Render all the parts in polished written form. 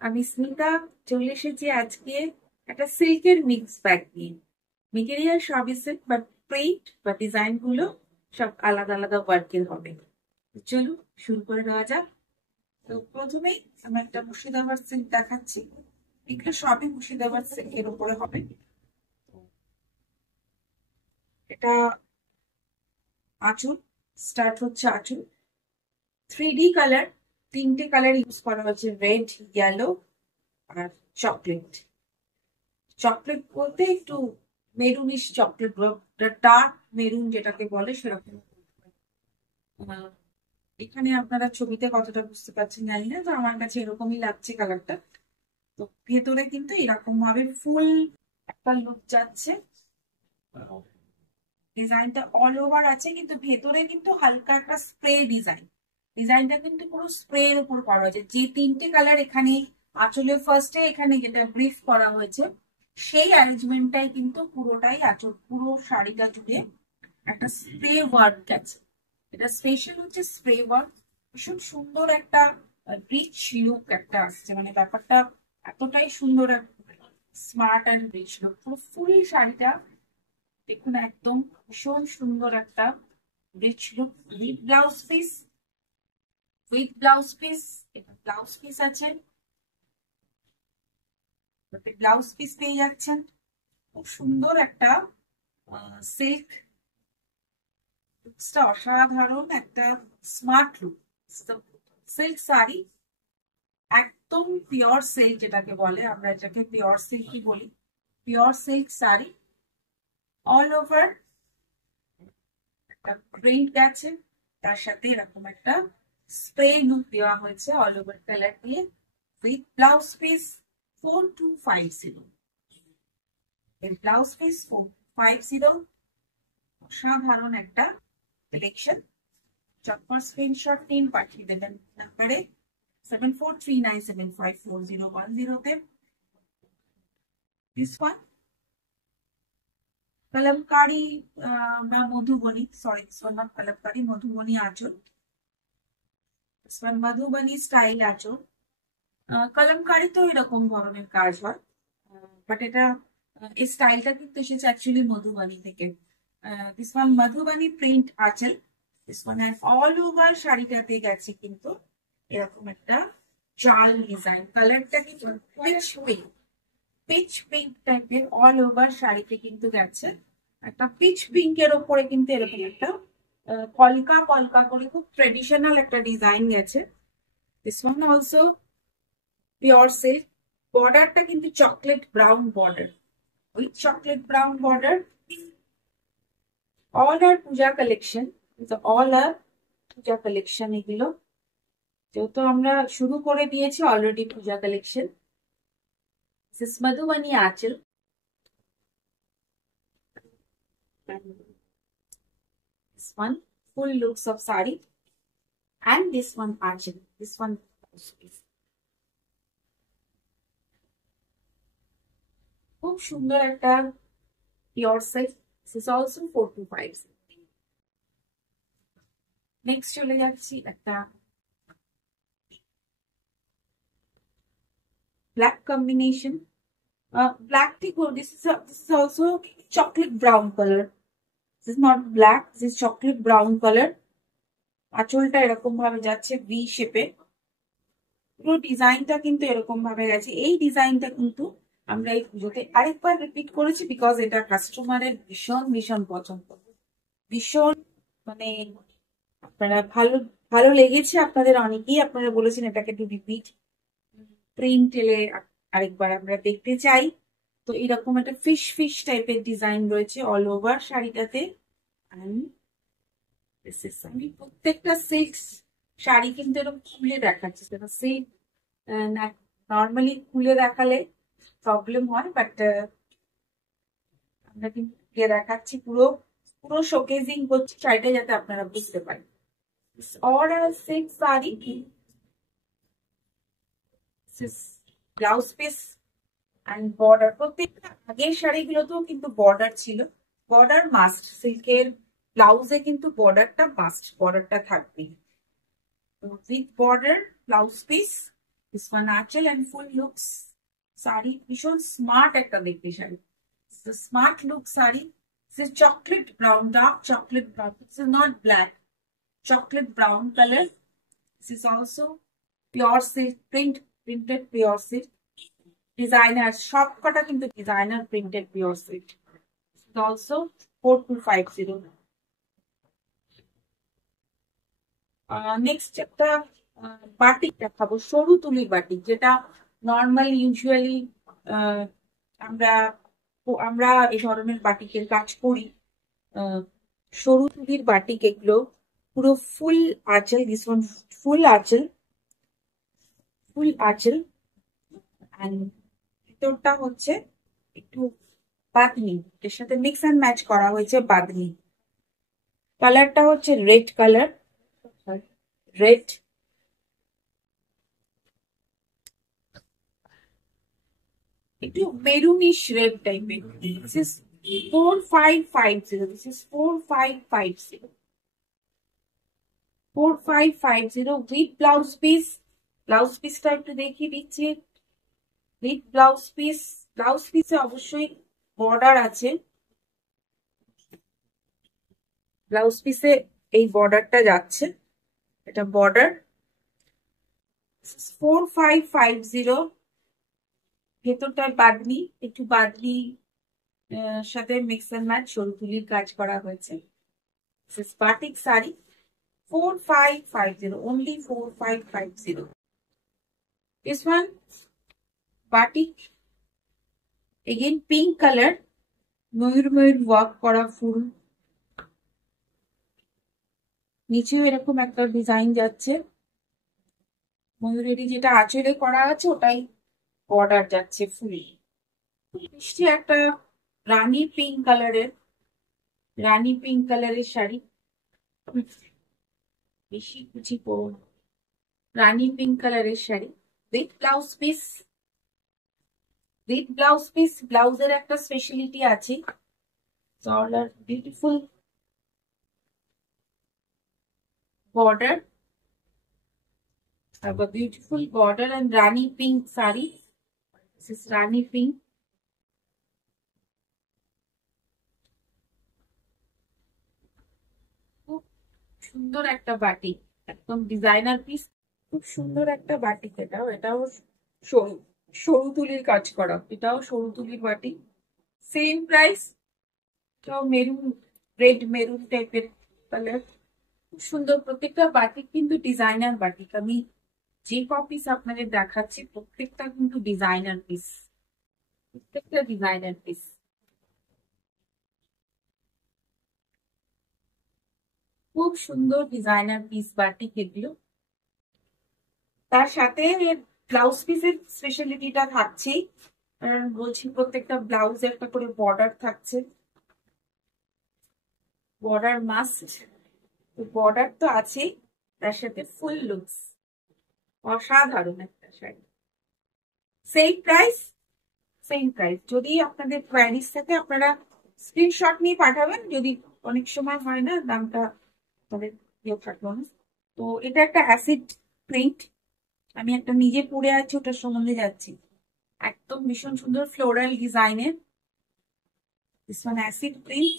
আমি স্মিতা চলে এসেছি আজকে একটা সিল্কের মিক্স ব্যাগ নিয়ে। মেটেরিয়াল সবই সিল্ক, বাট প্রিন্ট বা ডিজাইন গুলো সব আলাদা আলাদা ওয়ার্কের হবে। তো চলুন শুরু করে দেওয়া যাক। তো প্রথমেই আমি একটা মুর্শিদাবাদ সিল্ক দেখাচ্ছি। এগুলো সবই মুর্শিদাবাদ সিল্কের উপরে হবে। এটা আঁচল, স্টার্ট হচ্ছে আঁচল। 3D কালার, তিনটে কালার ইউজ করা হয়েছে, রেড, ইয়েলো আর চকলেট। চকলেট বলতে একটু মেরুনিশ চকলেট, ডার্ক মেরুন যেটাকে বলে সেরকম। আহ, এখানে আপনারা ছবিতে কতটা বুঝতে পারছেন জানি না, তো আমার কাছে এরকমই লাগছে কালারটা। তো ভেতরে কিন্তু এরকম ভাবে ফুল একটা লুক যাচ্ছে। ডিজাইনটা অল ওভার আছে, কিন্তু ভেতরে কিন্তু হালকা একটা স্প্রে ডিজাইন। ডিজাইনটা কিন্তু পুরো স্প্রে এর উপর করা হয়েছে। যে তিনটে কালার এখানে আঁচলে ফার্স্টে এখানে যেটা ব্রিফ করা হয়েছে, সেই অ্যারেঞ্জমেন্টটাই কিন্তু পুরোটাই আঁচল, পুরো শাড়িটা জুড়ে একটা স্প্রে ওয়ার্ক আছে। এটা স্পেশাল হচ্ছে স্প্রে ওয়ার্ক। ভীষণ সুন্দর একটা রিচ লুক একটা আসছে, মানে ব্যাপারটা এতটাই সুন্দর, স্মার্ট অ্যান্ড রিচ লুক। পুরো ফুল শাড়িটা দেখুন, একদম ভীষণ সুন্দর একটা rich look. With blouse piece এটা ব্লাউজ পিস আছে। ব্লাউজ পিস পেয়ে যাচ্ছেন। খুব সুন্দর একটা সিল্ক, লুকসটা অসাধারণ একটা স্মার্ট লুক। সিল্ক শাড়ি, একদম পিওর সিল্ক যেটাকে বলে, আমরা এটাকে পিওর সিল্কই বলি। Pure silk sari, all over একটা প্রিন্ট গেছে, তার সাথে এরকম একটা স্প্রে লুক দেওয়া হয়েছে অল ওভার কালার দিয়ে। With blouse piece 4250। এর ব্লাউজ পিস 450। অসাধারণ একটা কালেকশন। চটপট স্ক্রিনশট নিন, পাঠিয়ে দেবেন নাম্বারে 7439754010 তে। দিস ওয়ান কলমকারি বা Madhubani, sorry this one not Kalamkari, Madhubani আঁচল। দিস ওয়ান মধুবনী স্টাইল আঁচল। কলমকারি তো এরকম ধরনের কাজ হয়, বাট এটা এই স্টাইলটা কিন্তু এসেছে অ্যাকচুয়ালি মধুবনী থেকে। দিস ওয়ান মধুবনী প্রিন্ট আঁচল। This one and all over শাড়িটাতে গেছে কিন্তু এরকম একটা জাল ডিজাইন। কালারটা কিন্তু পিচ পিঙ্ক টাইপের, অল ওভার শাড়িতে কিন্তু গেছে একটা পিচ পিঙ্কের ওপরে কিন্তু এরকম একটা কলকা কলকা করে খুব ট্রেডিশনাল একটা ডিজাইন গেছে। This one also pure silk. বর্ডারটা কিন্তু chocolate brown border, with chocolate brown border. All are Puja collection, all are Puja collection এগুলো, যেহেতু আমরা শুরু করে দিয়েছি already Puja collection. This Madhubani আঁচল, this one full looks of sari, and this one archil, this one খুব সুন্দর একটা pure silk. This is also 425। Next চলে যাচ্ছি একটা black combination, black T gold. This is also chocolate brown colour. This is not black, this is chocolate brown colour. আঁচলটা এরকম ভাবে যাচ্ছে ভি শেপে, পুরো ডিজাইনটা কিন্তু এরকম ভাবে গেছে। এই ডিজাইনটা কিন্তু আমরা এই পুজোতে আরেকবার রিপিট করেছি, বিকজ এটা কাস্টমারের ভীষণ ভীষণ পছন্দ, ভীষণ, মানে আপনারা ভালো ভালো লেগেছে আপনাদের, অনেকেই আপনারা বলেছেন এটাকে একটু রিপিট প্রিন্ট এলে আরেকবার আমরা দেখতে চাই। তো এরকম একটা ফিশ ফিশ টাইপের ডিজাইন রয়েছে অল ওভার শাড়িটাতে। আমি প্রত্যেকটা সিল্ক শাড়ি কিন্তু এরকম খুলে দেখাচ্ছি, সিল্ক নর্মালি খুলে দেখালে প্রবলেম হয়, বাট আমরা কিন্তু খুলে দেখাচ্ছি, পুরো পুরো শোকেজিং করছি শাড়িটা, যাতে আপনারা বুঝতে পারেন। और सिल्क साड़ी की ব্লাউজ পিস অ্যান্ড বর্ডার, প্রত্যেকটা আগের শাড়িগুলোতেও কিন্তু বর্ডার ছিল। বর্ডার মাস্ট, সিল্কের ব্লাউজে কিন্তু বর্ডারটা মাস্ট, বর্ডারটা থাকবেই। With border blouse piece, this one আঁচল এন্ড ফুল লুকস শাড়ি ভীষণ স্মার্ট একটা দেখতে sari, smart look sari. This is chocolate brown, dark chocolate brown. This is not black. Chocolate brown color. This is also pure silk printed pure silk. Designer shop kata kintu designer printed pure silk. This is also 4250. Next একটা batik দেখাবো, সরু তুলির batik, যেটা normal usually আমরা আমরা এই ধরনের বাটিকের কাজ করি। সরু তুলির বাটিক এগুলো পুরো ফুল আঁচল, দিস ওয়ান ফুল আঁচল, ফুল আঁচল এন্ড ভিতরটা হচ্ছে একটু বাঁধনি, এর সাথে মিক্স এন্ড ম্যাচ করা হয়েছে বাঁধনি। কালারটা হচ্ছে রেড কালার, রেড একটু মেরুনিশ রেড টাইপের। This is 4550, this is 4550, 4550 with blouse piece. Blouse পিসটা একটু দেখিয়ে দিচ্ছি, উইথ ব্লাউজ পিস। ব্লাউজ পিসে অবশ্যই বর্ডার আছে, ব্লাউজ পিসে এই বর্ডারটা যাচ্ছে, এটা বর্ডার। 4550, ভেতরটায় বাঁধনি, একটু বাঁধনি সাথে মিক্স এন্ড ম্যাচ সরু তুলির কাজ করা হয়েছে। Batik sari 4550, only 4550. This one batik, again pink color, Mayur work করা ফুল, নিচেও এরকম একটা ডিজাইন যাচ্ছে, ময়ূরেরই যেটা আঁচলে করা আছে ওটাই বর্ডার যাচ্ছে ফুল। মিষ্টি একটা রানী পিঙ্ক কালারের, রানী পিঙ্ক কালারের শাড়ি, বেশি কুচি পরুন, রানী পিঙ্ক কালারের sari with blouse piece. With blouse piece, ব্লাউজের একটা স্পেশালিটি আছে, beautiful border, have a beautiful border and rani pink saree. This is rani pink. খুব সুন্দর একটা বাটিক, একদম ডিজাইনার পিস, খুব সুন্দর একটা বাটিক। এটাও সরু তুলির কাজ করা, এটাও সরু তুলির বাটিক, সেম প্রাইস। এটাও মেরুন, রেড মেরুন টাইপের কালার, খুব সুন্দর। প্রত্যেকটা বাটিক কিন্তু ডিজাইনার বাটিক, আমি যে কপিস আপনাদের দেখাচ্ছি প্রত্যেকটা কিন্তু ডিজাইনার পিস, প্রত্যেকটা ডিজাইনার পিস। খুব সুন্দর ডিজাইনার পিস বাটিক এগুলো। তার সাথে ব্লাউজ পিসের স্পেশালিটিটা থাকছেই, বলছি প্রত্যেকটা ব্লাউজে একটা করে বর্ডার থাকছে, বর্ডার মাস্ট, বর্ডার তো আছেই, তার সাথে ফুল লুকস, অসাধারণ একটা sari. Same price, same price. যদি আপনাদের কোয়ারিজ থাকে আপনারা স্ক্রিনশট নিয়ে পাঠাবেন, যদি অনেক সময় হয় না দামটা তাদের ইয়ে থাকলো না। তো এটা একটা অ্যাসিড প্রিন্ট, আমি একটা নিজে পরে আছি ওটার সম্বন্ধে যাচ্ছি, একদম ভীষণ সুন্দর ফ্লোরাল ডিজাইনের। দিস ওয়ান অ্যাসিড প্রিন্ট,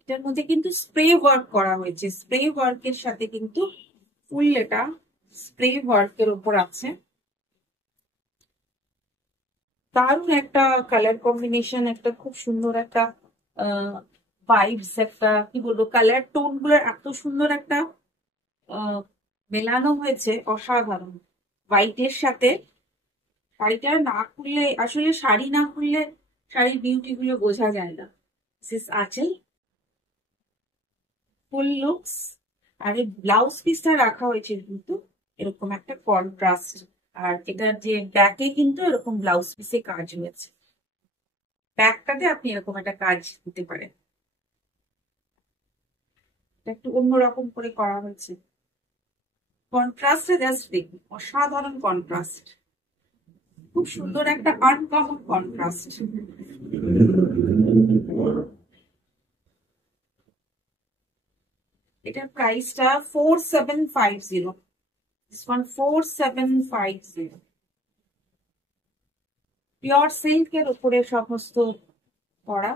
এটার মধ্যে কিন্তু স্প্রে ওয়ার্ক করা হয়েছে, স্প্রে ওয়ার্কের সাথে কিন্তু ফুল এটা স্প্রে ওয়ার্কের উপর আছে। দারুণ একটা কালার কম্বিনেশন, একটা খুব সুন্দর একটা ভাইবস, একটা কি বলবো কালার টোন গুলোর এত সুন্দর একটা মেলানো হয়েছে, অসাধারণ। হোয়াইটের সাথে শাড়িটা না খুললে, আসলে শাড়ি না খুললে শাড়ির বিউটি গুলো বোঝা যায় না। দিস আঁচল, ফুল লুকস, আর এই ব্লাউজ পিসটা রাখা হয়েছে কিন্তু এরকম একটা কন্ট্রাস্ট, আর এটার যে ব্যাকে কিন্তু এরকম ব্লাউজ পিসে কাজ হয়েছে, ব্যাকটাতে আপনি এরকম একটা কাজ দিতে পারেন, একটু অন্যরকম করে করা হয়েছে। কন্ট্রাস্টে জাস্ট দেখুন, অসাধারণ কন্ট্রাস্ট, খুব সুন্দর একটা আনকমন কন্ট্রাস্ট। এটার প্রাইসটা 4750, This one 4750. Pure silk এর উপরে সমস্ত করা.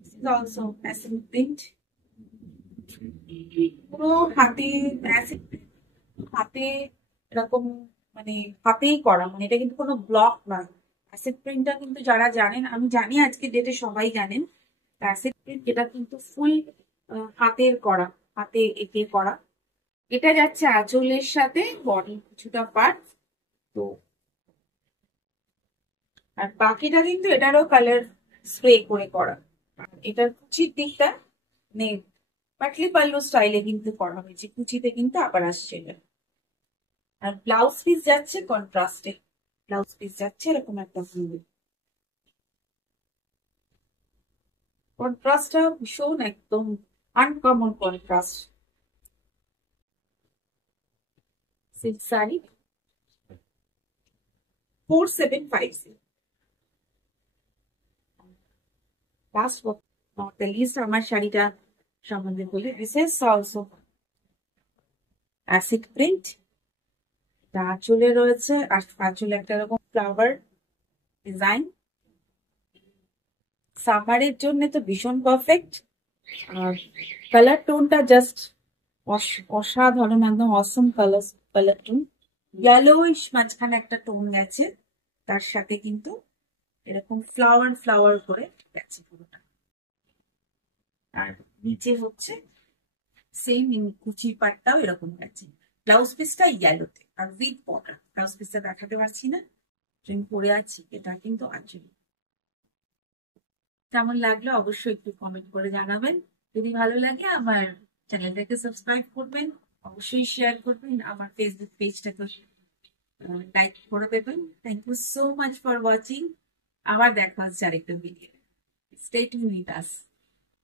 This is also acid print. পুরো হাতে acid print, হাতে এরকম মানে হাতেই করা, মানে এটা কিন্তু কোনো ব্লক নয়. অ্যাসিড প্রিন্টটা কিন্তু যারা জানেন, আমি জানি আজকে ডেটে সবাই জানেন, অ্যাসিড প্রিন্ট এটা কিন্তু ফুল হাতের করা, হাতে এঁকে করা. এটা যাচ্ছে আঁচলের সাথে বডি কিছুটা পার্ট. তো আর বাকিটা কিন্তু এটারও কালার স্প্রে করে করা. এটার কুচির দিকটা মানে পাটলি পাল্লু স্টাইলে কিন্তু করা হয়েছে, কুচিতে কিন্তু আবার আসছে এটা. আর ব্লাউজ পিস যাচ্ছে কন্ট্রাস্টে, ব্লাউজ পিস যাচ্ছে এরকম একটা ব্লু. কন্ট্রাস্টটা ভীষণ একদম uncommon contrast. Silk sari 4750. Last not the list আমার শাড়িটা সম্বন্ধে বলি. This is also acid print. আঁচলে রয়েছে, আর আঁচলে একটা এরকম ফ্লাওয়ার ডিজাইন. সামারের জন্য তো ভীষণ পারফেক্ট. আর কালার টোনটা জাস্ট অসাধারণ, একদম অসম কালার টোন. ইয়েলোইশ মাঝখানে একটা টোন গেছে, তার সাথে কিন্তু এরকম ফ্লাওয়ার ফ্লাওয়ার করে গেছে পুরোটা. আর নিচে হচ্ছে সেম কুচির পাটটাও এরকম গেছে. ব্লাউজ পিসটা ইয়েলোতে আর উইথ বর্ডার. ব্লাউজ পিসটা দেখাতে পারছি না, আমি পরে আছি. এটা কিন্তু আঁচল. কেমন লাগলো অবশ্যই একটু কমেন্ট করে জানাবেন. যদি ভালো লাগে আমার চ্যানেলটাকে সাবস্ক্রাইব করবেন, অবশ্যই শেয়ার করবেন, আমার ফেসবুক পেজটাকে লাইক করে দেবেন. Thank you so much for watching. আবার দেখা হচ্ছে আরেকটা video. Stay tune with us.